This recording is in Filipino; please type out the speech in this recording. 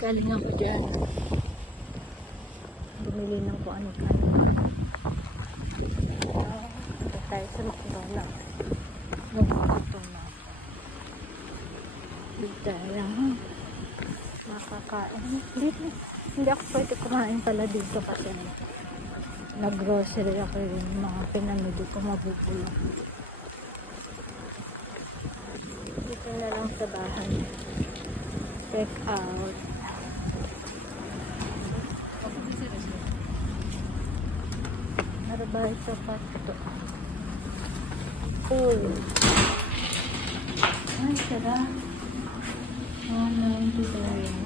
Galing ako dyan. Bumili ng kung ano-ano. Ito tayo sa McDonald's. Nagpapito na ako. Dito lang. Makakain. Hindi ako pwede kumain pala dito kasi nag-grocery ako yung mga pinamili ko mabubulong. Dito na lang sa bahay. Check out. Narabay sa pato. Uy. Ay, sarap. 190 tayo.